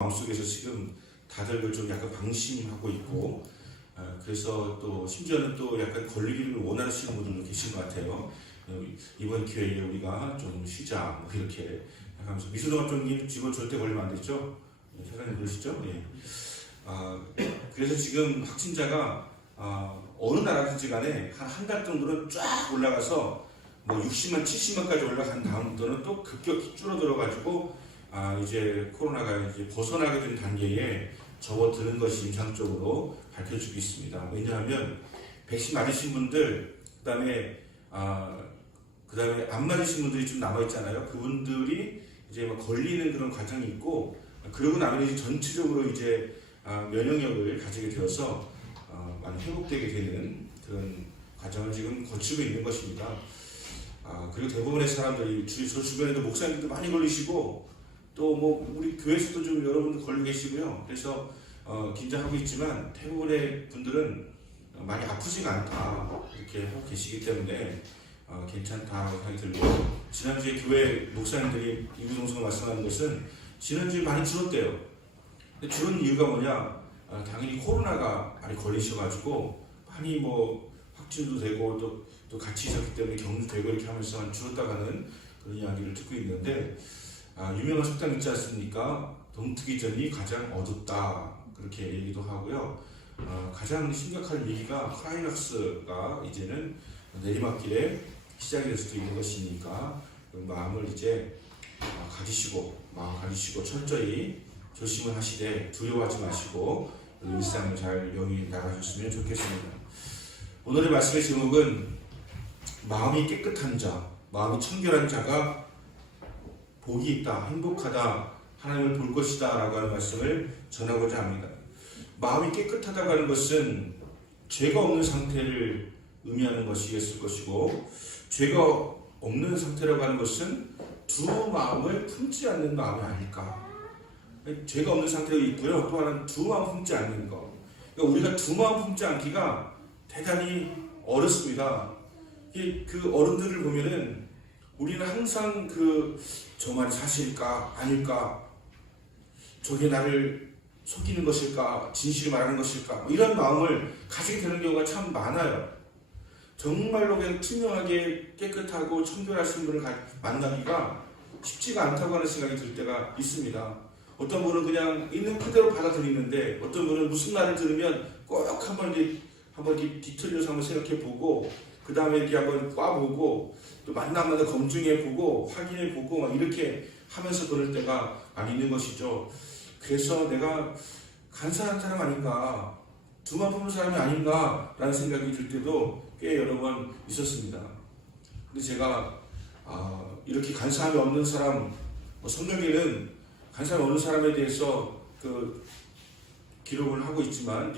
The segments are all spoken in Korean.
마음속에서 지금 다들 좀 약간 방심하고 있고, 그래서 또 심지어는 또 약간 걸리기를 원하시는 분들도 계신 것 같아요. 이번 기회에 우리가 좀 쉬자 뭐 이렇게 하면서 미술동합정님 직원 절대 걸리면 안 되죠? 사장님 그러시죠? 예. 그래서 지금 확진자가 어느 나라든지 간에 한 달 정도는 쫙 올라가서 뭐 60만, 70만까지 올라간 다음부터는 또 급격히 줄어들어가지고 이제 코로나가 이제 벗어나게 된 단계에 접어드는 것이 임상적으로 밝혀지고 있습니다. 왜냐하면 백신 맞으신 분들, 그다음에 안 맞으신 분들이 좀 남아 있잖아요. 그분들이 이제 막 걸리는 그런 과정이 있고, 그러고 나면 이제 전체적으로 이제 면역력을 가지게 되어서 많이 회복되게 되는 그런 과정을 지금 거치고 있는 것입니다. 그리고 대부분의 사람들이 저 주변에도 목사님들도 많이 걸리시고 또 뭐 우리 교회에서도 좀 여러분들 걸리고 계시고요. 그래서 긴장하고 있지만 대부분의 분들은 많이 아프지가 않다 이렇게 하고 계시기 때문에 괜찮다라고 생각이 들고, 지난주에 교회 목사님들이 이구동성 말씀하는 것은 지난주에 많이 줄었대요. 근데 줄은 이유가 뭐냐? 당연히 코로나가 많이 걸리셔가지고 많이 뭐 확진도 되고 또 같이 있었기 때문에 격리도 되고 이렇게 하면서 줄었다가는 그런 이야기를 듣고 있는데, 유명한 속담 있지 않습니까? 동트기 전이 가장 어둡다 그렇게 얘기도 하고요. 가장 심각한 위기가 클라이막스가 이제는 내리막길에 시작이 될 수도 있는 것이니까 마음을 이제 가지시고 철저히 조심을 하시되 두려워하지 마시고 일상을 잘 영위 나가셨으면 좋겠습니다. 오늘의 말씀의 제목은 마음이 깨끗한 자, 마음이 청결한 자가 복이 있다, 행복하다, 하나님을 볼 것이다 라고 하는 말씀을 전하고자 합니다. 마음이 깨끗하다고 하는 것은 죄가 없는 상태를 의미하는 것이겠을 것이고, 죄가 없는 상태라고 하는 것은 두 마음을 품지 않는 마음이 아닐까. 죄가 없는 상태가 있고요. 또 하나는 두 마음 품지 않는 것. 그러니까 우리가 두 마음 품지 않기가 대단히 어렵습니다. 그 어른들을 보면은 우리는 항상 저 말이 사실일까 아닐까, 저게 나를 속이는 것일까, 진실을 말하는 것일까, 뭐 이런 마음을 가지게 되는 경우가 참 많아요. 정말로 그냥 투명하게 깨끗하고 청결하신 분을 만나기가 쉽지가 않다고 하는 생각이 들 때가 있습니다. 어떤 분은 그냥 있는 그대로 받아들이는데, 어떤 분은 무슨 말을 들으면 꼭 한번 뒤틀려서 한번 생각해 보고, 그 다음에 이렇게 한번 꽈보고, 또 만나마다 검증해 보고, 확인해 보고, 막 이렇게 하면서 그럴 때가 많이 있는 것이죠. 그래서 내가 간사한 사람 아닌가, 두만 품은 사람이 아닌가 라는 생각이 들 때도 꽤 여러 번 있었습니다. 근데 제가 이렇게 간사함이 없는 사람, 성경에는 간사함이 없는 사람에 대해서 기록을 하고 있지만,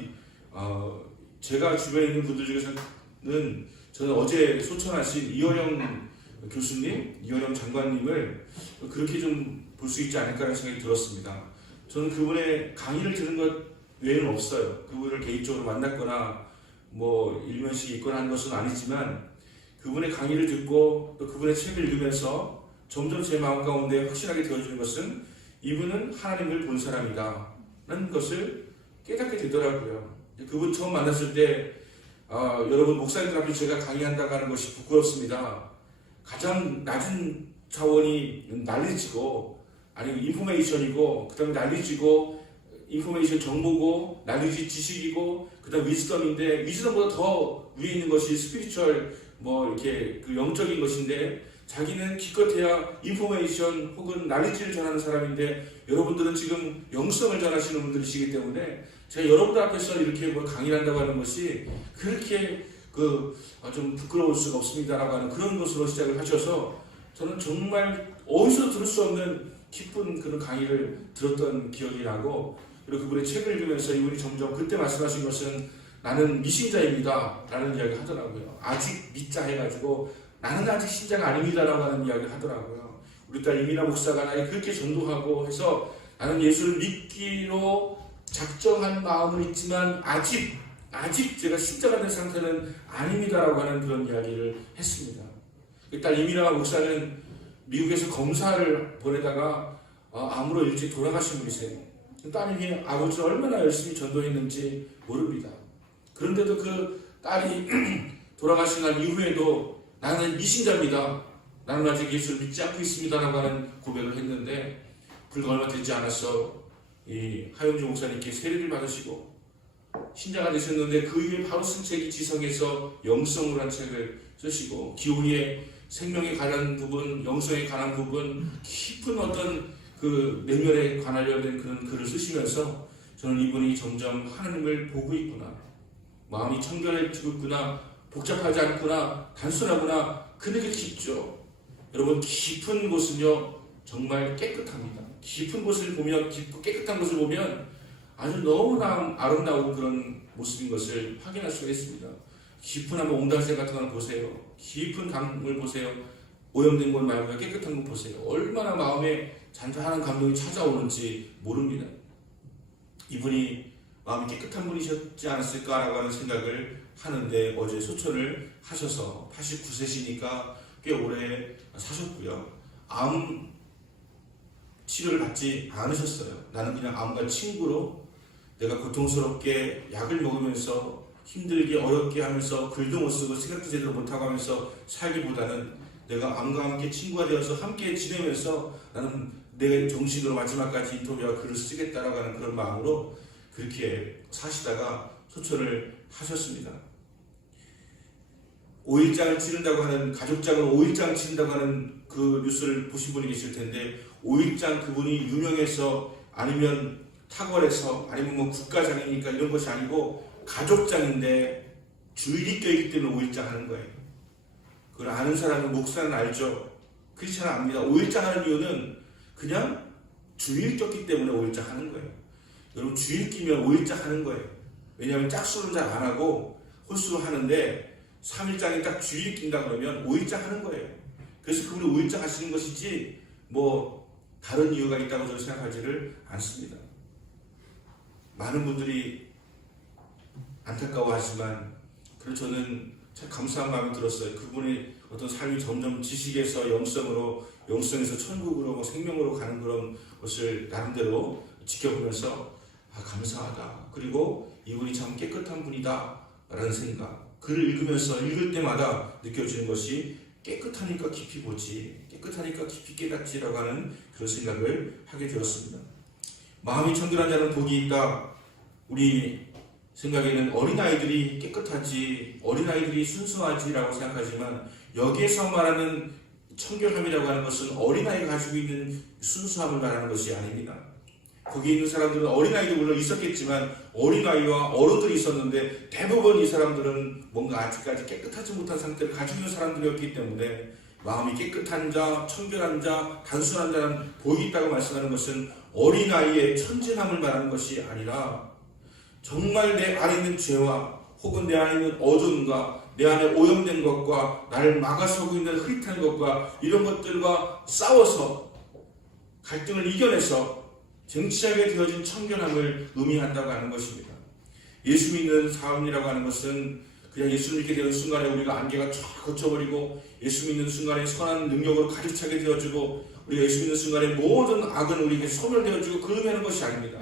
제가 주변에 있는 분들 중에서는 저는 어제 소천하신 이원영 교수님, 이원영 장관님을 그렇게 좀 볼 수 있지 않을까라는 생각이 들었습니다. 저는 그분의 강의를 들은 것 외에는 없어요. 그분을 개인적으로 만났거나 뭐 일면식이 있거나 하는 것은 아니지만, 그분의 강의를 듣고 또 그분의 책을 읽으면서 점점 제 마음 가운데 확실하게 되어지는 것은 이분은 하나님을 본 사람이다 라는 것을 깨닫게 되더라고요. 그분 처음 만났을 때 여러분 목사님들 앞에 제가 강의한다고 하는 것이 부끄럽습니다. 가장 낮은 차원이 난리지고, 아니면 인포메이션이고, 그 다음에 난리지고, 인포메이션 정보고, 난리지 지식이고, 그 다음 위즈덤인데, 위즈덤보다 더 위에 있는 것이 스피리추얼 이렇게 영적인 것인데, 자기는 기껏해야 인포메이션 혹은 난리지를 전하는 사람인데, 여러분들은 지금 영성을 전하시는 분들이시기 때문에 제가 여러분들 앞에서 이렇게 강의를 한다고 하는 것이 그렇게 좀 부끄러울 수가 없습니다라고 하는 그런 것으로 시작을 하셔서, 저는 정말 어디서 들을 수 없는 기쁜 그런 강의를 들었던 기억이 나고, 그리고 그분의 책을 읽으면서 이분이 점점 그때 말씀하신 것은 나는 미신자입니다 라는 이야기를 하더라고요. 아직 믿자 해가지고 나는 아직 신자가 아닙니다 라고 하는 이야기를 하더라고요. 우리 딸 이민아 목사가 나에게 그렇게 전도하고 해서 나는 예수를 믿기로 작정한 마음은 있지만 아직 제가 신자가 된 상태는 아닙니다 라고 하는 그런 이야기를 했습니다. 우리 딸 이민아 목사는 미국에서 검사를 보내다가 암으로 일찍 돌아가신 분이세요. 따님이 아버지를 얼마나 열심히 전도했는지 모릅니다. 그런데도 그 딸이 돌아가신 날 이후에도 나는 미신자입니다. 나는 아직 예수를 믿지 않고 있습니다라고 하는 고백을 했는데 불과 얼마 되지 않았어 이 하영주 목사님께 세례를 받으시고 신자가 되셨는데 그 이후에 바로 승책이 지성에서 영성으로 한 책을 쓰시고 기호의 생명에 관한 부분, 영성에 관한 부분, 깊은 어떤 그 내면에 관하려는 그런 글을 쓰시면서 저는 이분이 점점 하나님을 보고 있구나, 마음이 청결해지고 있구나, 복잡하지 않구나, 단순하구나, 그렇게 깊죠. 여러분, 깊은 곳은요 정말 깨끗합니다. 깊은 곳을 보면, 깨끗한 곳을 보면 아주 너무나 아름다운 그런 모습인 것을 확인할 수가 있습니다. 깊은 한번 옹달새 같은 걸 보세요. 깊은 강물 보세요. 오염된 곳 말고 깨끗한 곳 보세요. 얼마나 마음에 잔잔한 감동이 찾아오는지 모릅니다. 이분이 마음이 깨끗한 분이셨지 않았을까라고 하는 생각을 하는데 어제 소천을 하셔서 89세시니까 꽤 오래 사셨고요. 암 치료를 받지 않으셨어요. 나는 그냥 암과 친구로 내가 고통스럽게 약을 먹으면서 힘들게 어렵게 하면서 글도 못 쓰고 생각도 제대로 못하고 하면서 살기보다는 내가 암과 함께 친구가 되어서 함께 지내면서 나는 내 정신으로 마지막까지 인터뷰와 글을 쓰겠다라고 하는 그런 마음으로 그렇게 사시다가 소천을 하셨습니다. 5일장을 치른다고 하는, 가족장으로 5일장 치른다고 하는 그 뉴스를 보신 분이 계실 텐데 5일장 그분이 유명해서 아니면 탁월해서 아니면 뭐 국가장이니까 이런 것이 아니고 가족장인데 주일이 껴있기 때문에 5일장 하는 거예요. 그걸 아는 사람은 목사는 알죠. 크리스찬은 압니다. 5일장 하는 이유는 그냥 주일 꼈기 때문에 5일장 하는 거예요. 여러분, 주일 끼면 5일장 하는 거예요. 왜냐하면 짝수는 잘 안 하고 홀수로 하는데 3일장이 딱 주일 낀다 그러면 5일장 하는 거예요. 그래서 그분이 5일장 하시는 것이지 뭐 다른 이유가 있다고 저는 생각하지를 않습니다. 많은 분들이 안타까워하지만 그래서 저는 참 감사한 마음이 들었어요. 그분의 어떤 삶이 점점 지식에서 영성으로, 영성에서 천국으로, 뭐 생명으로 가는 그런 것을 나름대로 지켜보면서 감사하다. 그리고 이분이 참 깨끗한 분이다 라는 생각, 글을 읽으면서 읽을 때마다 느껴지는 것이 깨끗하니까 깊이 보지, 깨끗하니까 깊이 깨닫지라고 하는 그런 생각을 하게 되었습니다. 마음이 청결한 자는 복이 있다. 우리 생각에는 어린아이들이 깨끗하지, 어린아이들이 순수하지라고 생각하지만 여기에서 말하는 청결함이라고 하는 것은 어린아이가 가지고 있는 순수함을 말하는 것이 아닙니다. 거기 있는 사람들은 어린아이도 물론 있었겠지만 어린아이와 어른들이 있었는데 대부분 이 사람들은 뭔가 아직까지 깨끗하지 못한 상태를 가지고 있는 사람들이었기 때문에 마음이 깨끗한 자, 청결한 자, 단순한 자는 복이 있다고 말씀하는 것은 어린아이의 천진함을 말하는 것이 아니라 정말 내 안에 있는 죄와 혹은 내 안에 있는 어둠과 내 안에 오염된 것과 나를 막아서고 있는 흐릿한 것과 이런 것들과 싸워서 갈등을 이겨내서 쟁취하게 되어진 청결함을 의미한다고 하는 것입니다. 예수 믿는 삶이라고 하는 것은 그냥 예수 믿게 되는 순간에 우리가 안개가 쫙 거쳐버리고 예수 믿는 순간에 선한 능력으로 가득 차게 되어지고 우리가 예수 믿는 순간에 모든 악은 우리에게 소멸되어지고 그 의미하는 것이 아닙니다.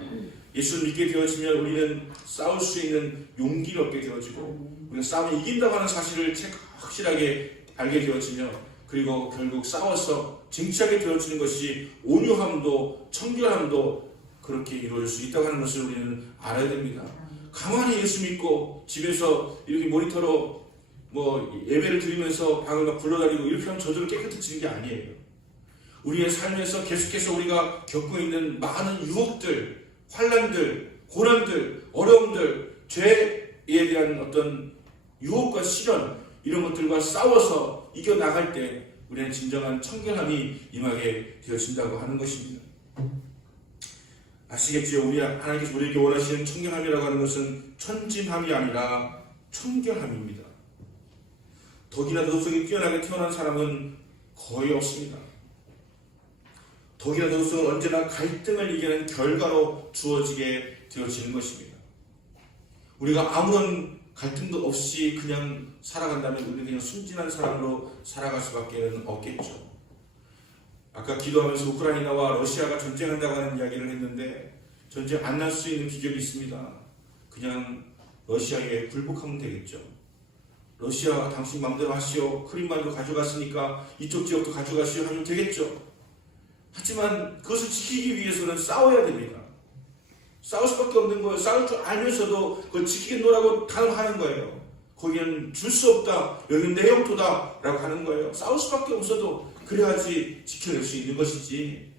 예수를 믿게 되어지면 우리는 싸울 수 있는 용기를 얻게 되어지고 우리가 싸움을 이긴다고 하는 사실을 확실하게 알게 되어지며 그리고 결국 싸워서 쟁취하게 되어지는 것이 온유함도 청결함도 그렇게 이루어질 수 있다고 하는 것을 우리는 알아야 됩니다. 가만히 예수 믿고 집에서 이렇게 모니터로 뭐 예배를 드리면서 방을 막 굴러다니고 이렇게 하면 저절로 깨끗해지는 게 아니에요. 우리의 삶에서 계속해서 우리가 겪고 있는 많은 유혹들, 환난들, 고난들, 어려움들, 죄에 대한 어떤 유혹과 시련 이런 것들과 싸워서 이겨나갈 때 우리는 진정한 청결함이 임하게 되어진다고 하는 것입니다. 아시겠지요? 우리 하나님께서 우리에게 원하시는 청결함이라고 하는 것은 천진함이 아니라 청결함입니다. 덕이나 도덕성이 뛰어나게 태어난 사람은 거의 없습니다. 덕이나 도덕성은 언제나 갈등을 이기는 결과로 주어지게 되어지는 것입니다. 우리가 아무런 갈등도 없이 그냥 살아간다면 우리는 그냥 순진한 사람으로 살아갈 수밖에 없겠죠. 아까 기도하면서 우크라이나와 러시아가 전쟁한다고 하는 이야기를 했는데 전쟁 안 날 수 있는 비결이 있습니다. 그냥 러시아에 굴복하면 되겠죠. 러시아 당신 마음대로 하시오. 크림반도 가져갔으니까 이쪽 지역도 가져가시오 하면 되겠죠. 하지만 그것을 지키기 위해서는 싸워야 됩니다. 싸울 수밖에 없는 거예요. 싸울 줄 알면서도 그걸 지키겠노라고 단언하는 거예요. 거기는 줄 수 없다. 여기는 내 영토다. 라고 하는 거예요. 싸울 수밖에 없어도 그래야지 지켜낼 수 있는 것이지.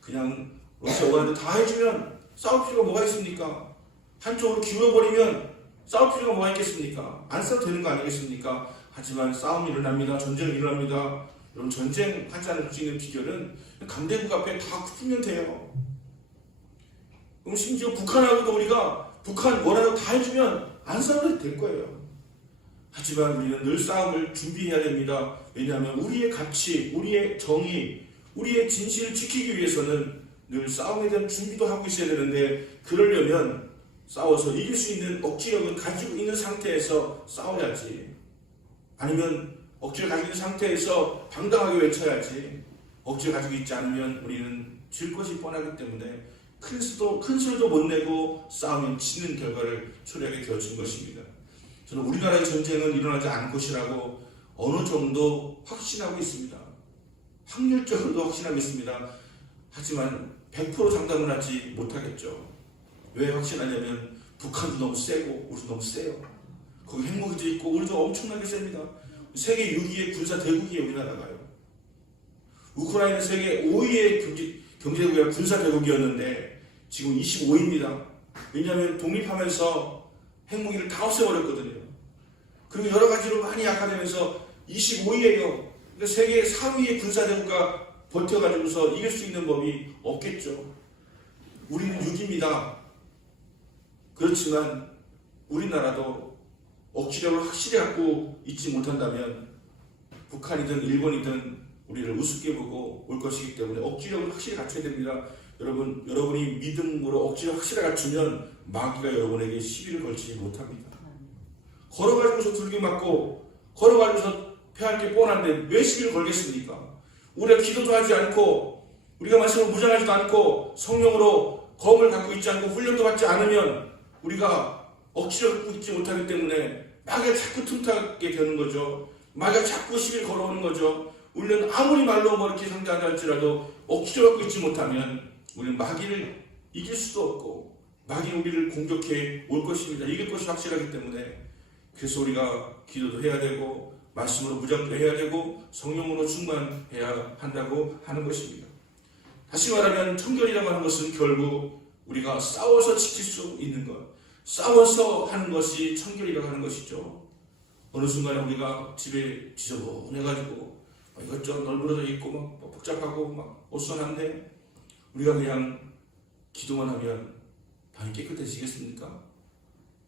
그냥 러시아 오한테 다 해주면 싸울 필요가 뭐가 있습니까? 한쪽으로 기울어버리면 싸울 필요가 뭐가 있겠습니까? 안 싸도 되는 거 아니겠습니까? 하지만 싸움이 일어납니다. 전쟁이 일어납니다. 여러분 전쟁 하지 않을 수 있는 비결은 강대국 앞에 다 붙으면 돼요. 그럼 심지어 북한하고도 우리가 북한 원하는 거 다 해주면 안 싸워도 될 거예요. 하지만 우리는 늘 싸움을 준비해야 됩니다. 왜냐하면 우리의 가치, 우리의 정의, 우리의 진실을 지키기 위해서는 늘 싸움에 대한 준비도 하고 있어야 되는데 그러려면 싸워서 이길 수 있는 억지력을 가지고 있는 상태에서 싸워야지. 아니면 억지를 가지고 있는 상태에서 당당하게 외쳐야지. 억지를 가지고 있지 않으면 우리는 질 것이 뻔하기 때문에 큰 소리도 못 내고 싸우면 지는 결과를 초래하게 되어진 것입니다. 저는 우리나라의 전쟁은 일어나지 않을 것이라고 어느 정도 확신하고 있습니다. 확률적으로도 확신하고 있습니다. 하지만 100% 장담은 하지 못하겠죠. 왜 확신하냐면 북한도 너무 세고 우리도 너무 세요. 거기 핵무기도 있고 우리도 엄청나게 셉니다. 세계 6위의 군사 대국이에요. 우리나라가요. 우크라이나 세계 5위의 경제국이라 군사 대국이었는데 지금 25위입니다. 왜냐하면 독립하면서 핵무기를 다 없애버렸거든요. 그리고 여러 가지로 많이 약화되면서 25위예요. 그러니까 세계 4위의 군사 대국가 버텨가지고서 이길 수 있는 법이 없겠죠. 우리는 6위입니다. 그렇지만 우리나라도 억지력을 확실히 갖고 있지 못한다면 북한이든 일본이든 우리를 우습게 보고 올 것이기 때문에 억지력을 확실히 갖춰야 됩니다. 여러분이 믿음으로 억지력 확실히 갖추면 마귀가 여러분에게 시비를 걸지 못합니다. 걸어가지고서 두들겨 맞고 걸어가지고서 패할 게 뻔한데 왜 시비를 걸겠습니까? 우리가 기도도 하지 않고 우리가 말씀을 무장하지도 않고 성령으로 검을 갖고 있지 않고 훈련도 받지 않으면 우리가 억지로 갖고 있지 못하기 때문에 마귀가 자꾸 틈타게 되는 거죠. 마귀가 자꾸 시비를 걸어오는 거죠. 우리는 아무리 말로 뭐 이렇게 상대한다 할지라도 억지로 갖고 있지 못하면 우리는 마귀를 이길 수도 없고 마귀는 우리를 공격해 올 것입니다. 이길 것이 확실하기 때문에 그래서 우리가 기도도 해야 되고 말씀으로 무장도 해야 되고 성령으로 충만해야 한다고 하는 것입니다. 다시 말하면 청결이라고 하는 것은 결국 우리가 싸워서 지킬 수 있는 것, 싸워서 하는 것이 청결이라고 하는 것이죠. 어느 순간에 우리가 집에 지저분해가지고 이것저것 널브러져 있고 막 복잡하고 막 어수선한데 우리가 그냥 기도만 하면 방이 깨끗해지겠습니까?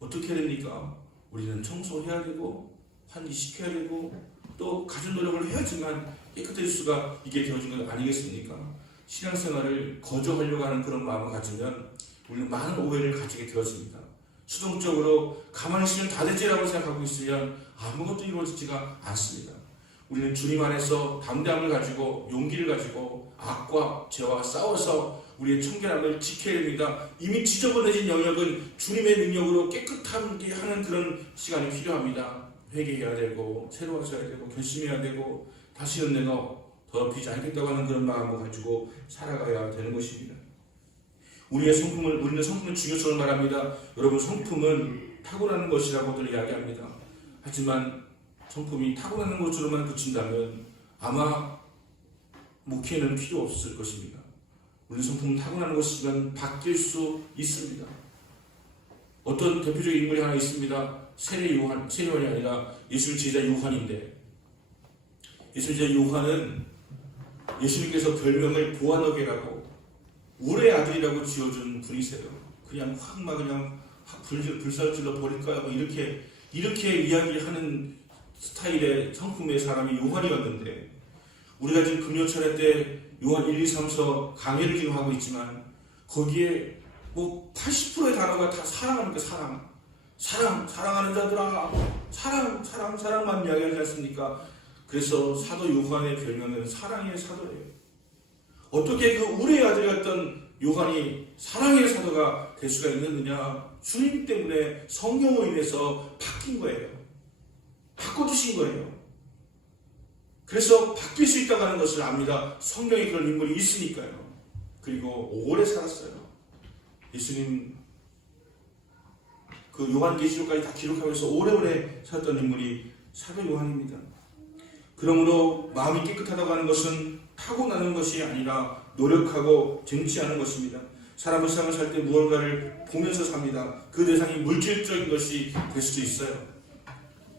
어떻게 해야 됩니까? 우리는 청소해야 되고 환기시켜야 되고 또 가진 노력을 해야지만 깨끗해질 수가 있게 되어진 것 아니겠습니까? 신앙생활을 거저하려고 하는 그런 마음을 가지면 우리는 많은 오해를 가지게 되어집니다. 수동적으로 가만히 있으면 다 되지라고 생각하고 있으면 아무것도 이루어지지가 않습니다. 우리는 주님 안에서 담대함을 가지고 용기를 가지고 악과 죄와 싸워서 우리의 청결함을 지켜야 됩니다. 이미 지저분해진 영역은 주님의 능력으로 깨끗하게 하는 그런 시간이 필요합니다. 회개해야 되고 새로워져야 되고 결심해야 되고 다시는 내가 더럽히지 않겠다고 하는 그런 마음을 가지고 살아가야 되는 것입니다. 우리는 성품의 중요성을 말합니다. 여러분 성품은 타고나는 것이라고들 이야기합니다. 하지만 성품이 타고나는 것으로만 그친다면 아마 목회는 필요 없을 것입니다. 우리 성품은 타고나는 것이지만 바뀔 수 있습니다. 어떤 대표적인 인물이 하나 있습니다. 세례 요한이 아니라 예수의 제자 요한인데 예수의 제자 요한은 예수님께서 별명을 보아너게라고 울의 아들이라고 지어준 분이세요. 그냥 그냥 불살질러 버릴까요? 뭐 이렇게 이야기하는 스타일의 성품의 사람이 요한이었는데 우리가 지금 금요철회 때 요한 1, 2, 3서 강의를 지금 하고 있지만 거기에 뭐 80%의 단어가 다 사랑합니까? 사랑하는 자들아 사랑만 이야기하지 않습니까? 그래서 사도 요한의 별명은 사랑의 사도예요. 어떻게 그 우리의 아들이었던 요한이 사랑의 사도가 될 수가 있느냐? 주님 때문에 성령으로 인해서 바뀐 거예요. 바꿔주신 거예요. 그래서 바뀔 수 있다고 하는 것을 압니다. 성령이 그런 인물이 있으니까요. 그리고 오래 살았어요. 예수님 그 요한계시록까지 다 기록하면서 오래오래 살았던 인물이 사도 요한입니다. 그러므로 마음이 깨끗하다고 하는 것은 타고나는 것이 아니라 노력하고 쟁취하는 것입니다. 사람은 세상을 살 때 무언가를 보면서 삽니다. 그 대상이 물질적인 것이 될 수도 있어요.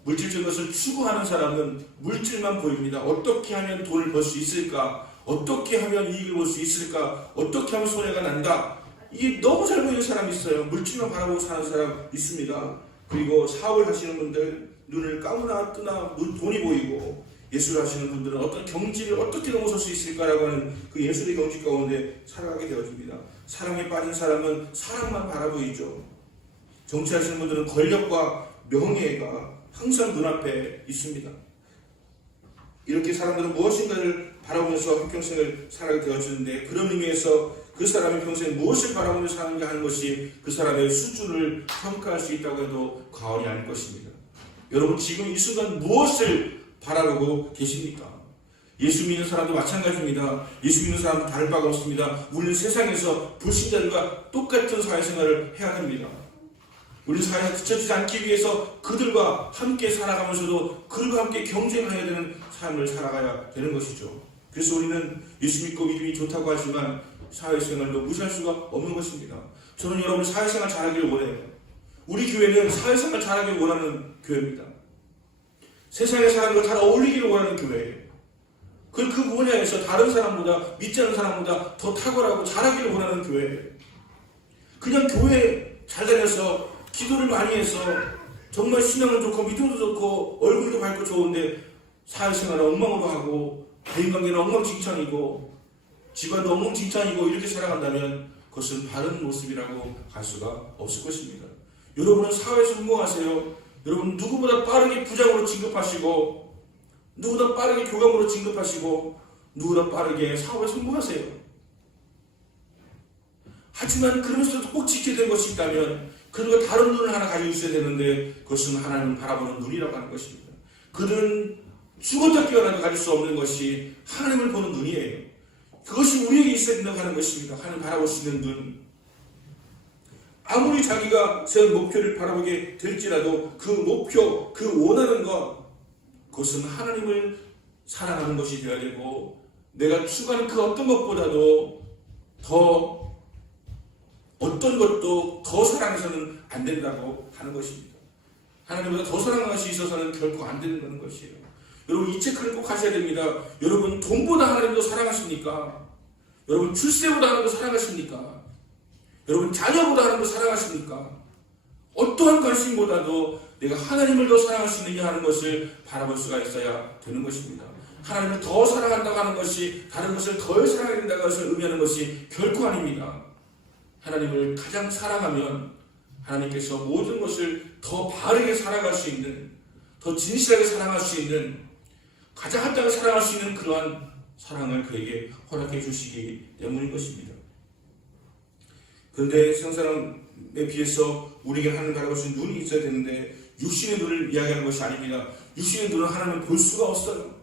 물질적인 것을 추구하는 사람은 물질만 보입니다. 어떻게 하면 돈을 벌 수 있을까? 어떻게 하면 이익을 볼 수 있을까? 어떻게 하면 손해가 난다? 이게 너무 잘 보이는 사람이 있어요. 물질만 바라보고 사는 사람 있습니다. 그리고 사업을 하시는 분들 눈을 감으나 뜨나 돈이 보이고, 예술을 하시는 분들은 어떤 경지를 어떻게 넘어설 수 있을까라고 하는 그 예술의 경지 가운데 살아가게 되어집니다. 사랑에 빠진 사람은 사랑만 바라보이죠. 정치하시는 분들은 권력과 명예가 항상 눈앞에 있습니다. 이렇게 사람들은 무엇인가를 바라보면서 한평생을 살아가게 되어지는데, 그런 의미에서 그 사람이 평생 무엇을 바라보면서 사는가 하는 것이 그 사람의 수준을 평가할 수 있다고 해도 과언이 아닐 것입니다. 여러분, 지금 이 순간 무엇을 바라보고 계십니까? 예수 믿는 사람도 마찬가지입니다. 예수 믿는 사람도 다를 바가 없습니다. 우리는 세상에서 불신자들과 똑같은 사회생활을 해야 됩니다. 우리는 사회에 뒤처지지 않기 위해서 그들과 함께 살아가면서도 그들과 함께 경쟁해야 되는 삶을 살아가야 되는 것이죠. 그래서 우리는 예수 믿고 믿음이 좋다고 하지만 사회생활도 무시할 수가 없는 것입니다. 저는 여러분 사회생활 잘하기를 원해요. 우리 교회는 사회생활 잘하기를 원하는 교회입니다. 세상에 사는 걸 잘 어울리기를 원하는 교회예요. 그 분야에서 다른 사람보다, 믿지 않는 사람보다 더 탁월하고 잘하기를 원하는 교회예요. 그냥 교회 잘 다녀서 기도를 많이 해서 정말 신앙은 좋고 믿음도 좋고 얼굴도 밝고 좋은데 사회생활은 엉망으로 하고 대인관계는 엉망진창이고 집안도 엉망진창이고 이렇게 살아간다면 그것은 바른 모습이라고 할 수가 없을 것입니다. 여러분은 사회에서 성공하세요. 여러분 누구보다 빠르게 부장으로 진급하시고 누구보다 빠르게 교감으로 진급하시고 누구보다 빠르게 사업에 성공하세요. 하지만 그러면서도 꼭 지켜야 될 것이 있다면 그들과 다른 눈을 하나 가지고 있어야 되는데 그것은 하나님을 바라보는 눈이라고 하는 것입니다. 그들은 죽었다 깨어나도 가질 수 없는 것이 하나님을 보는 눈이에요. 그것이 우리에게 있어야 된다고 하는 것입니다. 하나님 바라볼 수 있는 눈. 아무리 자기가 세운 목표를 바라보게 될지라도 그 목표, 그 원하는 것, 그것은 하나님을 사랑하는 것이 되어야 되고 내가 추구하는 그 어떤 것보다도 더 어떤 것도 더 사랑해서는 안 된다고 하는 것입니다. 하나님보다 더 사랑하는 것이 있어서는 결코 안 된다는 것이에요. 여러분 이 체크를 꼭 하셔야 됩니다. 여러분 돈보다 하나님도 사랑하십니까? 여러분 출세보다 하나님도 사랑하십니까? 여러분 자녀보다 하나님도 사랑하십니까? 어떠한 관심보다도 내가 하나님을 더 사랑할 수 있느냐 하는 것을 바라볼 수가 있어야 되는 것입니다. 하나님을 더 사랑한다고 하는 것이 다른 것을 덜 사랑해야 된다는 것을 의미하는 것이 결코 아닙니다. 하나님을 가장 사랑하면 하나님께서 모든 것을 더 바르게 살아갈 수 있는, 더 진실하게 사랑할 수 있는, 가장 합당하게 사랑할 수 있는 그러한 사랑을 그에게 허락해 주시기 때문인 것입니다. 그런데 세상 사람에 비해서 우리에게 하나님을 바라볼 수 있는 눈이 있어야 되는데 육신의 눈을 이야기하는 것이 아닙니다. 육신의 눈은 하나님을 볼 수가 없어요.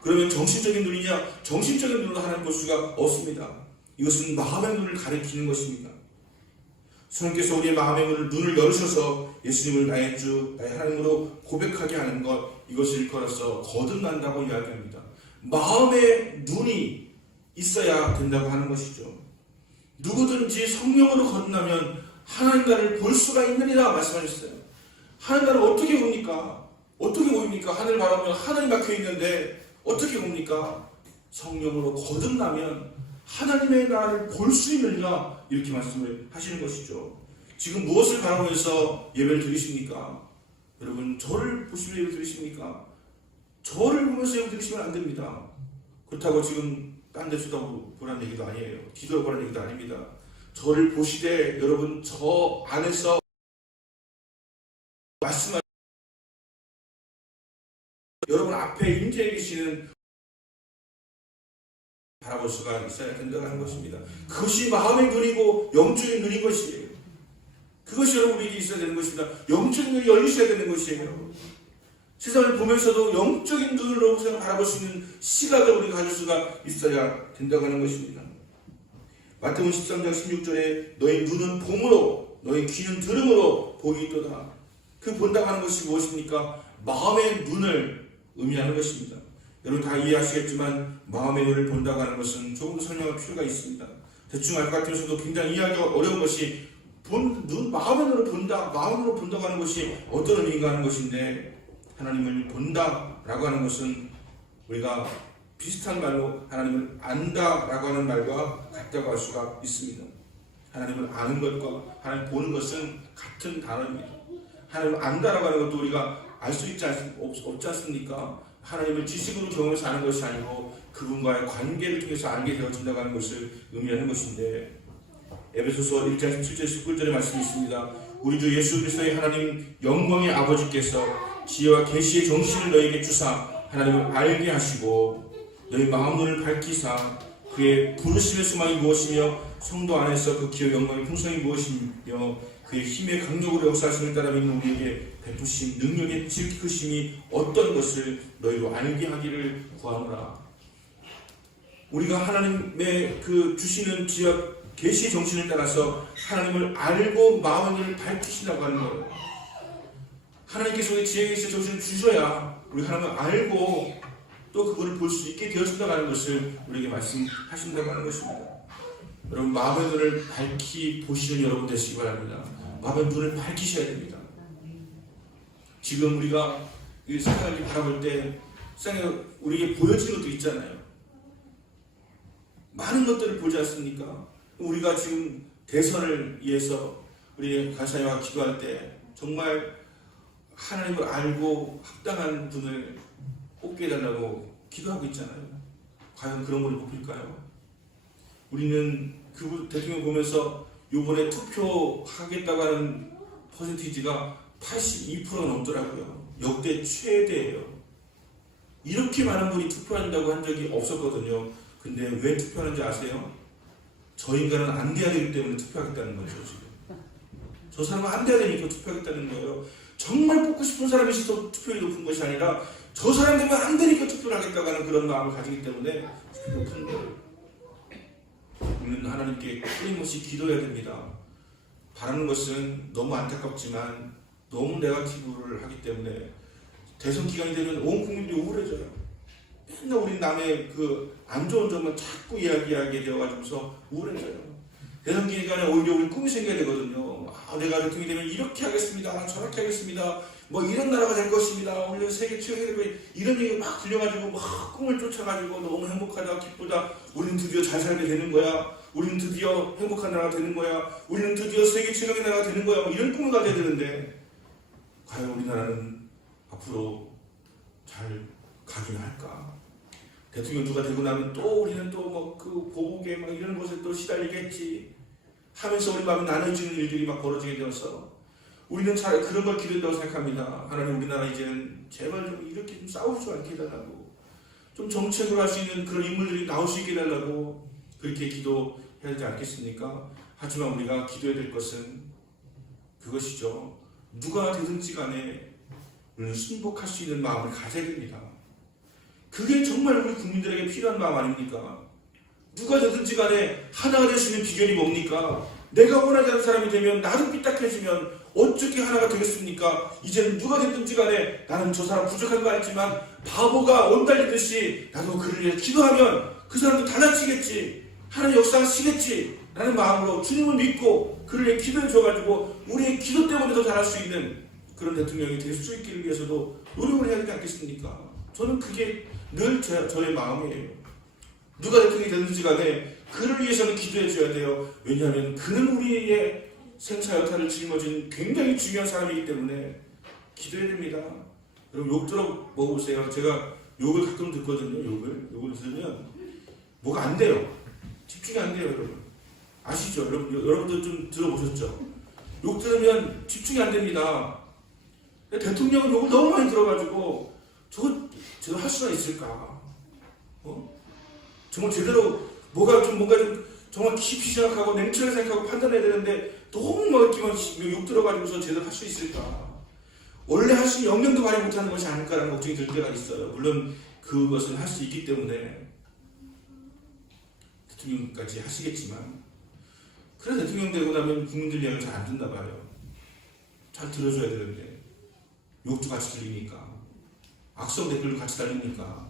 그러면 정신적인 눈이냐? 정신적인 눈으로 하나님을 볼 수가 없습니다. 이것은 마음의 눈을 가리키는 것입니다. 주님께서 우리의 마음의 눈을 열으셔서 예수님을 나의 주, 나의 하나님으로 고백하게 하는 것, 이것을 일컬어서 거듭난다고 이야기합니다. 마음의 눈이 있어야 된다고 하는 것이죠. 누구든지 성령으로 거듭나면 하나님 나라를 볼 수가 있느니라 말씀하셨어요. 하나님 나라를 어떻게 봅니까? 어떻게 보입니까? 하늘 바라보면 하늘이 막혀 있는데 어떻게 봅니까? 성령으로 거듭나면 하나님의 나라를 볼 수 있느냐 이렇게 말씀을 하시는 것이죠. 지금 무엇을 바라보면서 예배를 드리십니까? 여러분 저를 보시면서 예배 드리십니까? 저를 보면서 예배 드리시면 안 됩니다. 그렇다고 지금 딴 데 쳐다보라는 얘기도 아니에요. 기도하라는 얘기도 아닙니다. 저를 보시되 여러분 저 안에서 말씀하시는 여러분 앞에 임재해 계시는 바라볼 수가 있어야 된다고 하는 것입니다. 그것이 마음의 눈이고 영적인 눈인 것이에요. 그것이 여러분에게 있어야 되는 것입니다. 영적인 눈이 열리셔야 되는 것이에요. 세상을 보면서도 영적인 눈으로 바라볼 수 있는 시각을 우리가 가질 수가 있어야 된다고 하는 것입니다. 마태복음 13장 16절에 너희 눈은 봄으로 너희 귀는 들음으로 복이 있도다. 그 본다고 하는 것이 무엇입니까? 마음의 눈을 의미하는 것입니다. 여러분 다 이해하시겠지만 마음의 눈을 본다고 하는 것은 조금 더 설명할 필요가 있습니다. 대충 알 것 같으면서도 굉장히 이해하기가 어려운 것이 마음의 눈으로 본다, 마음으로 본다고 하는 것이 어떤 의미인가 하는 것인데, 하나님을 본다라고 하는 것은 우리가 비슷한 말로 하나님을 안다라고 하는 말과 같다고 할 수가 있습니다. 하나님을 아는 것과 하나님 보는 것은 같은 단어입니다. 하나님을 안다라고 하는 것도 우리가 알 수 없지 않습니까? 하나님을 지식으로 경험해서 아는 것이 아니고 그분과의 관계를 통해서 알게 되어진다고 하는 것을 의미하는 것인데, 에베소서 1장 17절 19절의 말씀이 있습니다. 우리 주 예수 그리스도의 하나님 영광의 아버지께서 지혜와 계시의 정신을 너에게 주사 하나님을 알게 하시고 너희 마음문을 밝히사 그의 부르심의 수망이 무엇이며 성도 안에서 그 기업 영광의 풍성이 무엇이며 그의 힘의 강력으로 역사하심을 따라 믿는 우리에게 베푸심 능력의 지극히 크심이 어떤 것을 너희로 알게 하기를 구하노라. 우리가 하나님의 그 주시는 지혜와 계시의 정신을 따라서 하나님을 알고 마음의 눈을 밝히신다고 하는 거예요. 하나님께서 우리 지혜 계시의 정신을 주셔야 우리 하나님을 알고 또 그분을 볼 수 있게 되어진다고 하는 것을 우리에게 말씀하신다고 하는 것입니다. 여러분 마음의 눈을 밝히 보시는 여러분 되시기 바랍니다. 마음의 눈을 밝히셔야 됩니다. 지금 우리가 이 세상을 바라볼 때 세상에 우리에게 보여지는 것도 있잖아요. 많은 것들을 보지 않습니까? 우리가 지금 대선을 위해서 우리 가사와 기도할 때 정말 하나님을 알고 합당한 분을 뽑게 해달라고 기도하고 있잖아요. 과연 그런 분을 뽑힐까요? 우리는 그 대통령 보면서 이번에 투표하겠다고 하는 퍼센티지가 82%가 넘더라고요. 역대 최대예요. 이렇게 많은 분이 투표한다고 한 적이 없었거든요. 근데 왜 투표하는지 아세요? 저 인간은 안 돼야 되기 때문에 투표하겠다는 거죠. 지금 저 사람은 안 돼야 되니까 투표하겠다는 거예요. 정말 뽑고 싶은 사람이 있어서 투표율이 높은 것이 아니라 저 사람 되면 안 되니까 투표를 하겠다고 하는 그런 마음을 가지기 때문에 높은 거예요. 우리는 하나님께 끊임없이 기도해야 됩니다. 바라는 것은 너무 안타깝지만 너무 네거티브를 하기 때문에 대선 기간이 되면 온 국민들이 우울해져요. 맨날 우리 남의 그 안 좋은 점만 자꾸 이야기하게 되어가지고서 우울해져요. 대선 기간에 오히려 우리 꿈이 생겨야 되거든요. 내가 대통령이 되면 이렇게 하겠습니다. 저렇게 하겠습니다. 뭐 이런 나라가 될 것입니다. 우리 세계 최고의 이런 얘기 막 들려가지고 막 꿈을 쫓아가지고 너무 행복하다 기쁘다. 우리는 드디어 잘 살게 되는 거야. 우리는 드디어 행복한 나라가 되는 거야. 우리는 드디어 세계 최강의 나라가 되는 거야. 뭐 이런 꿈을 가져야 되는데 과연 우리나라는 앞으로 잘 가긴 할까? 대통령 누가 되고 나면 또 우리는 또 뭐 그 보복에 막 이런 것에 또 시달리겠지 하면서 우리 마음이 나눠지는 일들이 막 벌어지게 되어서 우리는 잘 그런 걸 기도한다고 생각합니다. 하나님 우리나라 이제는 제발 좀 이렇게 좀 싸우지 않게 해달라고, 좀 정책으로 할 수 있는 그런 인물들이 나올 수 있게 해달라고 그렇게 기도해야 되지 않겠습니까? 하지만 우리가 기도해야 될 것은 그것이죠. 누가 되든지 간에 우리는 순복할 수 있는 마음을 가져야 됩니다. 그게 정말 우리 국민들에게 필요한 마음 아닙니까? 누가 되든지 간에 하나가 될 수 있는 비결이 뭡니까? 내가 원하지 않는 사람이 되면 나도 삐딱해지면 어떻게 하나가 되겠습니까? 이제는 누가 되든지 간에 나는 저 사람 부족한 거 알지만 바보가 온달리듯이 나도 그를 위해 기도하면 그 사람도 달라지겠지, 하나님 역사하시겠지 라는 마음으로 주님을 믿고 그를 위해 기도해 줘가지고 우리의 기도 때문에 더 잘할 수 있는 그런 대통령이 될 수 있기를 위해서도 노력을 해야 되지 않겠습니까? 저는 그게 늘 저의 마음이에요. 누가 대통령이 되든지 간에 그를 위해서는 기도해 줘야 돼요. 왜냐하면 그는 우리의 생사 여타를 짊어진 굉장히 중요한 사람이기 때문에 기도해야 됩니다. 여러분 욕 들어 먹어보세요. 제가 욕을 가끔 듣거든요. 욕을 들으면 뭐가 안 돼요. 집중이 안 돼요. 여러분 아시죠? 여러분들 좀 들어보셨죠? 욕 들으면 집중이 안 됩니다. 대통령은 욕을 너무 많이 들어가지고 저거 제가 할 수가 있을까? 정말 제대로 뭔가 좀 정말 깊이 생각하고 냉철하게 생각하고 판단해야 되는데 너무 막 이렇게 욕 들어가지고서 제대로 할 수 있을까? 원래 할 수 있는 역량도 발휘 못하는 것이 아닐까라는 걱정이 들 때가 있어요. 물론 그것은 할 수 있기 때문에 대통령까지 하시겠지만, 그래 대통령 되고 나면 국민들 이야기를 잘 안 듣나 봐요. 잘 들어줘야 되는데 욕도 같이 들리니까, 악성 댓글도 같이 달리니까.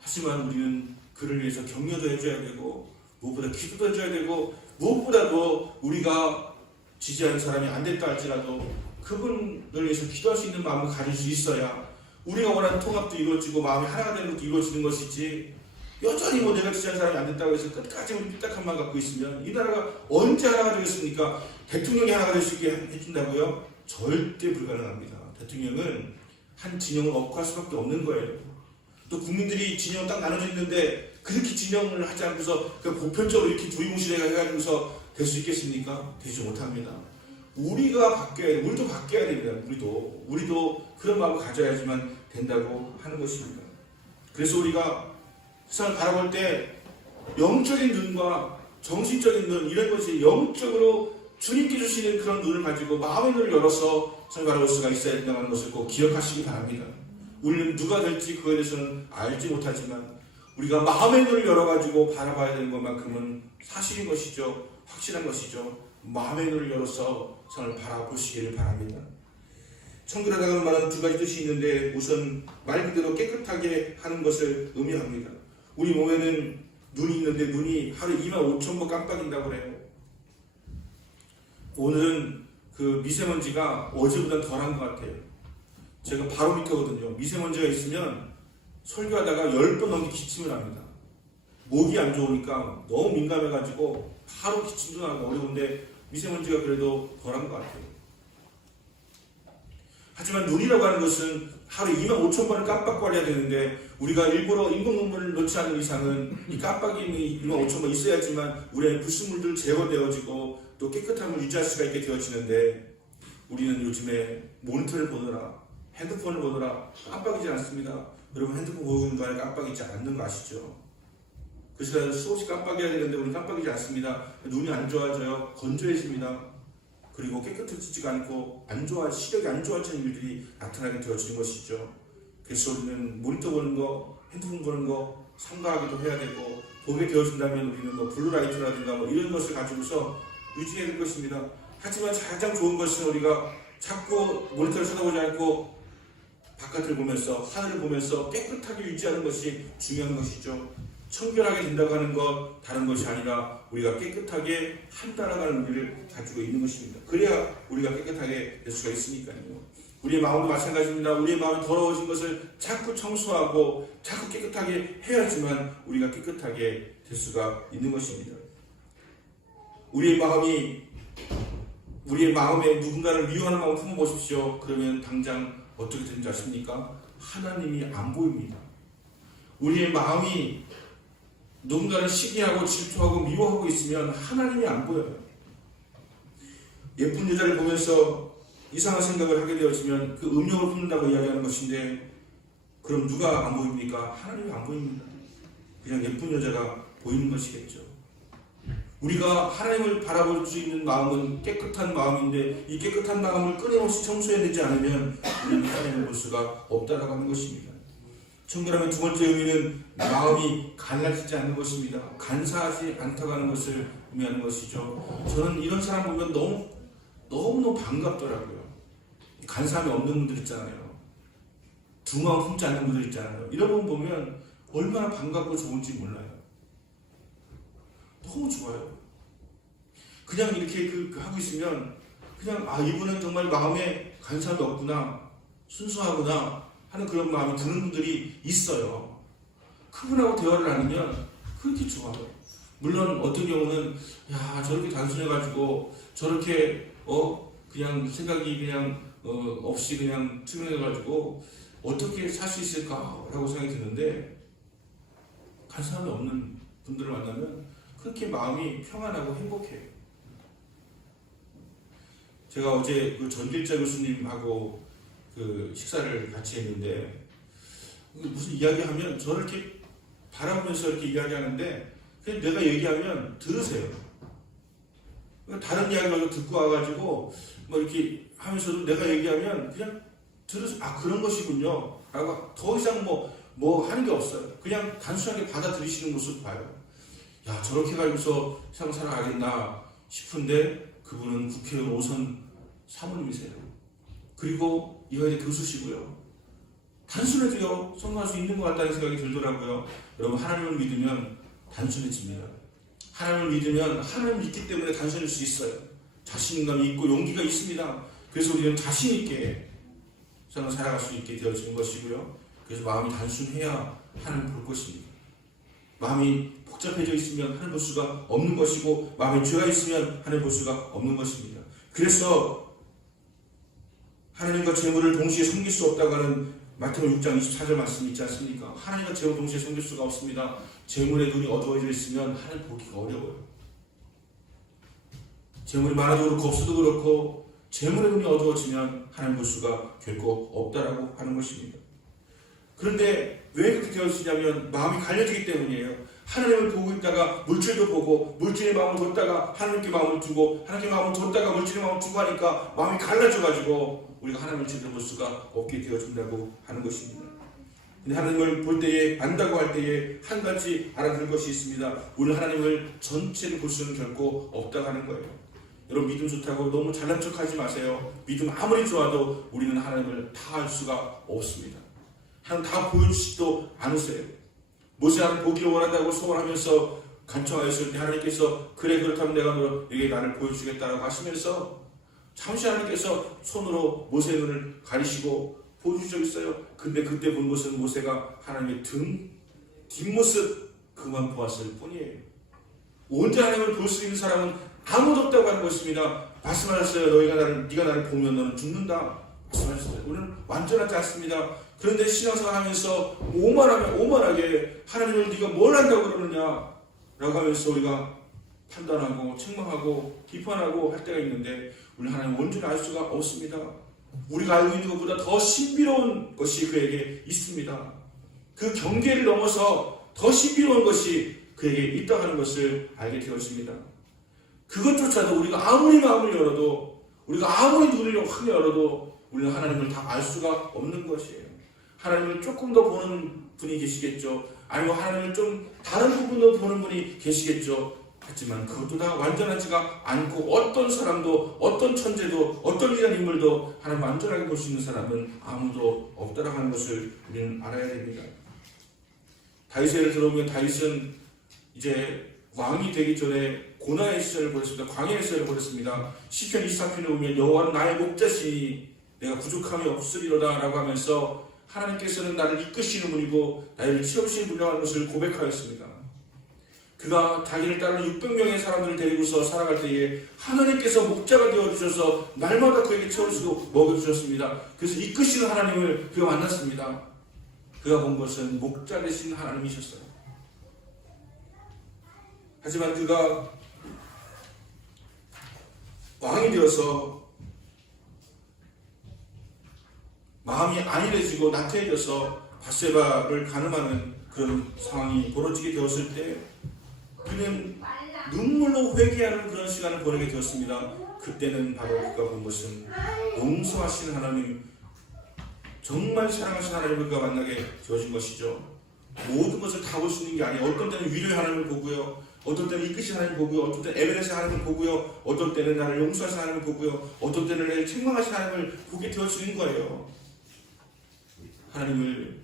하지만 우리는 그를 위해서 격려도 해줘야 되고, 무엇보다 기도도 해줘야 되고, 무엇보다도 우리가 지지하는 사람이 안 됐다 할지라도 그분을 위해서 기도할 수 있는 마음을 가질 수 있어야 우리가 원하는 통합도 이루어지고 마음이 하나가 되는 것도 이루어지는 것이지, 여전히 내가 지지하는 사람이 안 됐다고 해서 끝까지 우리 삐딱한 마음 갖고 있으면 이 나라가 언제 하나가 되겠습니까? 대통령이 하나가 될 수 있게 해준다고요? 절대 불가능합니다. 대통령은 한 진영을 억압할 수밖에 없는 거예요. 또 국민들이 진영 딱 나눠져 있는데 그렇게 진영을 하지 않고서 보편적으로 이렇게 조이공실에 해가지고서 될 수 있겠습니까? 되지 못합니다. 우리가 바뀌어야, 우리도 바뀌어야 됩니다. 우리도 그런 마음을 가져야지만 된다고 하는 것입니다. 그래서 우리가 세상을 바라볼 때 영적인 눈과 정신적인 눈, 이런 것이 영적으로 주님께 주시는 그런 눈을 가지고 마음의 눈을 열어서 세상을 바라볼 수가 있어야 된다는 것을 꼭 기억하시기 바랍니다. 우리는 누가 될지 그거에 대해서는 알지 못하지만 우리가 마음의 눈을 열어가지고 바라봐야 되는 것만큼은 사실인 것이죠. 확실한 것이죠. 마음의 눈을 열어서 세상을 바라보시기를 바랍니다. 청결하다는 말은 두 가지 뜻이 있는데, 우선 말 그대로 깨끗하게 하는 것을 의미합니다. 우리 몸에는 눈이 있는데 눈이 하루에 25,000번 깜빡인다고 그래요. 오늘은 그 미세먼지가 어제보다 덜한 것 같아요. 제가 바로미터거든요. 미세먼지가 있으면 설교하다가 10번 넘게 기침을 합니다. 목이 안 좋으니까 너무 민감해가지고 바로 기침도 나고 어려운데 미세먼지가 그래도 덜한 것 같아요. 하지만 눈이라고 하는 것은 하루에 25,000번을 깜빡거려야 되는데, 우리가 일부러 인공눈물을 넣지 않는 이상은 이 깜빡임이 25,000번 있어야지만 우리의 불순물들 제거되어지고 또 깨끗한 물 유지할 수가 있게 되어지는데, 우리는 요즘에 모니터를 보느라, 핸드폰을 보느라 깜빡이지 않습니다. 여러분, 핸드폰 보고 있는 동안에 깜빡이지 않는 거 아시죠? 그 시간에 수없이 깜빡여야 되는데 우리는 깜빡이지 않습니다. 눈이 안 좋아져요. 건조해집니다. 그리고 깨끗해지지가 않고 시력이 안 좋아지는 일들이 나타나게 되어지는 것이죠. 그래서 우리는 모니터 보는 거, 핸드폰 보는 거 삼가하기도 해야 되고, 보게 되어진다면 우리는 블루라이트라든가 이런 것을 가지고서 유지해야 될 것입니다. 하지만 가장 좋은 것은 우리가 자꾸 모니터를 쳐다보지 않고 바깥을 보면서, 하늘을 보면서 깨끗하게 유지하는 것이 중요한 것이죠. 청결하게 된다고 하는 것 다른 것이 아니라 우리가 깨끗하게 한따라가는 우리를 가지고 있는 것입니다. 그래야 우리가 깨끗하게 될 수가 있으니까요. 우리의 마음도 마찬가지입니다. 우리의 마음이 더러워진 것을 자꾸 청소하고 자꾸 깨끗하게 해야지만 우리가 깨끗하게 될 수가 있는 것입니다. 우리의 마음에 누군가를 미워하는 마음을 품어보십시오. 그러면 당장 어떻게 되는지 아십니까? 하나님이 안 보입니다. 우리의 마음이 누군가를 시기하고 질투하고 미워하고 있으면 하나님이 안 보여요. 예쁜 여자를 보면서 이상한 생각을 하게 되어지면 그 음욕을 품는다고 이야기하는 것인데, 그럼 누가 안 보입니까? 하나님이 안 보입니다. 그냥 예쁜 여자가 보이는 것이겠죠. 우리가 하나님을 바라볼 수 있는 마음은 깨끗한 마음인데, 이 깨끗한 마음을 끊임없이 청소해내지 않으면 우리는 하나님을 볼 수가 없다라고 하는 것입니다. 청결하면 두 번째 의미는 마음이 갈라지지 않는 것입니다. 간사하지 않다고 하는 것을 의미하는 것이죠. 저는 이런 사람 보면 너무너무 반갑더라고요. 간사함이 없는 분들 있잖아요. 두 마음 품지 않는 분들 있잖아요. 이런 분 보면 얼마나 반갑고 좋은지 몰라요. 너무 좋아요. 그냥 이렇게 하고 있으면 그냥 이분은 정말 마음에 간사함이 없구나, 순수하구나 하는 그런 마음이 드는 분들이 있어요. 그분하고 대화를 나누면 그렇게 좋아요. 물론 어떤 경우는 저렇게 단순해가지고 저렇게 그냥 생각이 그냥 없이 그냥 투명해가지고 어떻게 살 수 있을까라고 생각이 드는데, 간사함이 없는 분들을 만나면 그렇게 마음이 평안하고 행복해요. 제가 어제 전길자 교수님하고 식사를 같이 했는데, 무슨 이야기하면 저를 이렇게 바라보면서 이렇게 이야기하는데 그냥 내가 얘기하면 들으세요. 다른 이야기를 듣고 와가지고 뭐 이렇게 하면서도 내가 얘기하면 그냥 들으세요. 아, 그런 것이군요 라고 더 이상 뭐 하는 게 없어요. 그냥 단순하게 받아들이시는 모습 봐요. 야, 저렇게 가지고서 세상 살아가겠나 싶은데 그분은 국회의원 5선 사모님이세요. 그리고 이화여대 교수시고요. 단순해도요 성공할 수 있는 것 같다는 생각이 들더라고요. 여러분, 하나님을 믿으면 단순해집니다. 하나님을 믿으면 하나님을 믿기 때문에 단순할 수 있어요. 자신감이 있고 용기가 있습니다. 그래서 우리는 자신 있게 세상을 살아갈 수 있게 되어지는 것이고요. 그래서 마음이 단순해야 하나님을 볼 것입니다. 마음이 복잡해져 있으면 하나님 볼 수가 없는 것이고, 마음에 죄가 있으면 하나님 볼 수가 없는 것입니다. 그래서 하나님과 재물을 동시에 섬길 수 없다고 하는 마태복음 6장 24절 말씀이 있지 않습니까? 하나님과 재물을 동시에 섬길 수가 없습니다. 재물에 눈이 어두워져 있으면 하나님 보기가 어려워요. 재물이 많아도 그렇고 없어도 그렇고 재물에 눈이 어두워지면 하나님 볼 수가 결코 없다라고 하는 것입니다. 그런데 왜 그렇게 되었느냐면 마음이 갈려지기 때문이에요. 하나님을 보고 있다가 물질도 보고 물질의 마음을 뒀다가 하나님께 마음을 두고 하나님께 마음을 뒀다가 물질의 마음을 두고 하니까 마음이 갈라져가지고 우리가 하나님을 제대로 볼 수가 없게 되어진다고 하는 것입니다. 근데 하나님을 볼 때에, 안다고 할 때에 한 가지 알아둘 것이 있습니다. 우리는 하나님을 전체를 볼 수는 결코 없다고 하는 거예요. 여러분, 믿음 좋다고 너무 잘난 척하지 마세요. 믿음 아무리 좋아도 우리는 하나님을 다 알 수가 없습니다. 하나님 다 보여주시지도 않으세요. 모세 하나님 보기를 원한다고 소원하면서 간청하였을 때 하나님께서 그래, 그렇다면 내가 너에게 나를 보여주겠다라고 하시면서 잠시 하나님께서 손으로 모세의 눈을 가리시고 보여주신 적 있어요. 근데 그때 본 것은 모세가 하나님의 뒷모습 그만 보았을 뿐이에요. 온전히 하나님을 볼 수 있는 사람은 아무도 없다고 하는 것입니다. 말씀하셨어요. 네가 나를 보면 너는 죽는다. 말씀하셨어요. 우리는 완전하지 않습니다. 그런데 신앙생활 하면서 오만하게 하나님을 네가 뭘 한다고 그러느냐 라고 하면서 우리가 판단하고 책망하고 비판하고 할 때가 있는데, 우리 하나님 온전히 알 수가 없습니다. 우리가 알고 있는 것보다 더 신비로운 것이 그에게 있습니다. 그 경계를 넘어서 더 신비로운 것이 그에게 있다고 하는 것을 알게 되었습니다. 그것조차도 우리가 아무리 마음을 열어도, 우리가 아무리 눈을 확 열어도 우리는 하나님을 다 알 수가 없는 것이에요. 하나님을 조금 더 보는 분이 계시겠죠. 아니면 하나님을 좀 다른 부분으로 보는 분이 계시겠죠. 하지만 그것도 다 완전하지가 않고, 어떤 사람도, 어떤 천재도, 어떤 위대한 인물도 하나님 완전하게 볼 수 있는 사람은 아무도 없다라고 하는 것을 우리는 알아야 됩니다. 다윗의 예를 들어보면 다윗은 이제 왕이 되기 전에 고난의 시절을 보냈습니다. 광야의 시절을 보냈습니다. 시편 23편에 보면 여호와는 나의 목자시니 내가 부족함이 없으리로다 라고 하면서 하나님께서는 나를 이끄시는 분이고 나를 치우시는 분이라는 것을 고백하였습니다. 그가 자기를 따르는 600명의 사람들을 데리고서 살아갈 때에 하나님께서 목자가 되어주셔서 날마다 그에게 채워주시고 먹여주셨습니다. 그래서 이끄시는 하나님을 그가 만났습니다. 그가 본 것은 목자 되신 하나님이셨어요. 하지만 그가 왕이 되어서 마음이 안일해지고 나태해져서 밧세바를 가늠하는 그런 상황이 벌어지게 되었을 때 그는 눈물로 회개하는 그런 시간을 보내게 되었습니다. 그때는 바로 그가 본 것은 용서하시는 하나님, 정말 사랑하시는 하나님을 그가 만나게 되어진 것이죠. 모든 것을 다 볼 수 있는 게 아니에요. 어떤 때는 위로의 하나님을 보고요, 어떤 때는 이끄신 하나님을 보고요, 어떤 때는 에베네스의 하나님을 보고요, 어떤 때는 나를 용서하시는 하나님을 보고요, 어떤 때는 나를 책망하시는 하나님을 보게 되어지는 거예요. 하나님을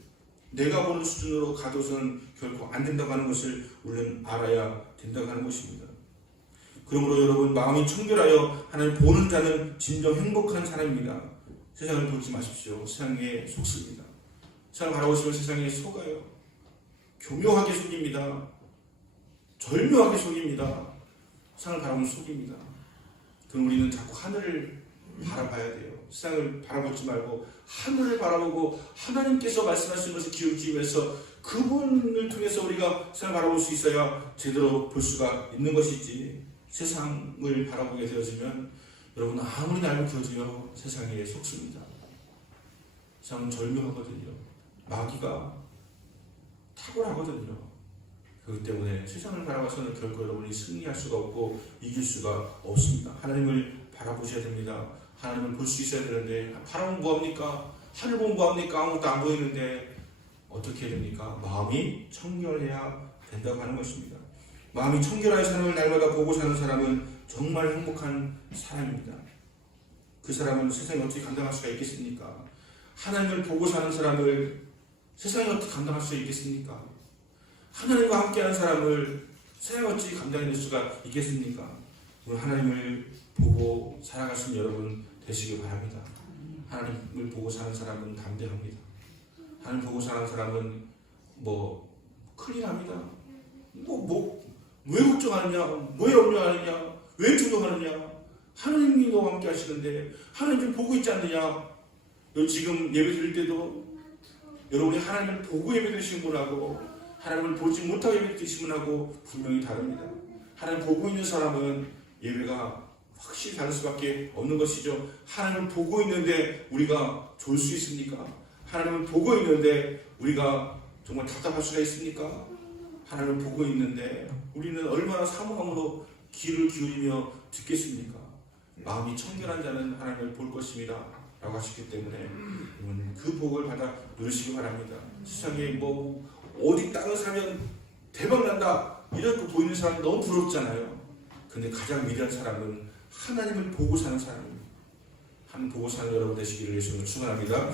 내가 보는 수준으로 가둬서는 결코 안 된다고 하는 것을 우리는 알아야 된다고 하는 것입니다. 그러므로 여러분, 마음이 청결하여 하나님 보는 자는 진정 행복한 사람입니다. 세상을 보지 마십시오. 세상에 속습니다. 세상을 바라보시면 세상에 속아요. 교묘하게 속입니다. 절묘하게 속입니다. 세상을 바라보면 속입니다. 그럼 우리는 자꾸 하늘을 바라봐야 돼요. 세상을 바라보지 말고 하늘을 바라보고 하나님께서 말씀하시는 것을 기울이기 위해서 그분을 통해서 우리가 세상을 바라볼 수 있어야 제대로 볼 수가 있는 것이지, 세상을 바라보게 되어지면 여러분 아무리 날고 되어지며 세상에 속습니다. 세상은 절묘하거든요. 마귀가 탁월하거든요. 그렇기 때문에 세상을 바라봐서는 결코 여러분이 승리할 수가 없고 이길 수가 없습니다. 하나님을 바라보셔야 됩니다. 하나님을 볼 수 있어야 되는데 바라보면 뭐합니까? 하늘 보면 뭐합니까? 아무것도 안 보이는데 어떻게 해야 됩니까? 마음이 청결해야 된다고 하는 것입니다. 마음이 청결한 사람을 날마다 보고 사는 사람은 정말 행복한 사람입니다. 그 사람은 세상에 어떻게 감당할 수가 있겠습니까? 하나님을 보고 사는 사람을 세상에 어떻게 감당할 수 있겠습니까? 하나님과 함께하는 사람을 세상에 어찌 감당해낼 수가 있겠습니까? 오늘 하나님을 보고 살아갈 수 있는 여러분 되시길 바랍니다. 하나님을 보고 사는 사람은 담대합니다. 하나님 보고 사는 사람은 큰일 납니다. 왜 걱정하느냐? 왜 염려하느냐? 왜 두려워하느냐? 하나님이 너와 함께 하시는데 하나님 좀 보고 있지 않느냐? 지금 예배 드릴 때도 여러분이 하나님을 보고 예배 드리신 분하고 하나님을 보지 못하고 예배 드리신 분하고 분명히 다릅니다. 하나님 보고 있는 사람은 예배가 확실히 다를 수밖에 없는 것이죠. 하나님을 보고 있는데 우리가 졸 수 있습니까? 하나님을 보고 있는데 우리가 정말 답답할 수가 있습니까? 하나님을 보고 있는데 우리는 얼마나 사모함으로 귀를 기울이며 듣겠습니까? 마음이 청결한 자는 하나님을 볼 것입니다 라고 하셨기 때문에 그 복을 받아 누리시기 바랍니다. 세상에 어디 땅을 사면 대박난다 이렇게 보이는 사람 너무 부럽잖아요. 근데 가장 위대한 사람은 하나님을 보고 사는 사람입니다. 하나님 보고 사는 여러분 되시기를 예수님으로 축원합니다.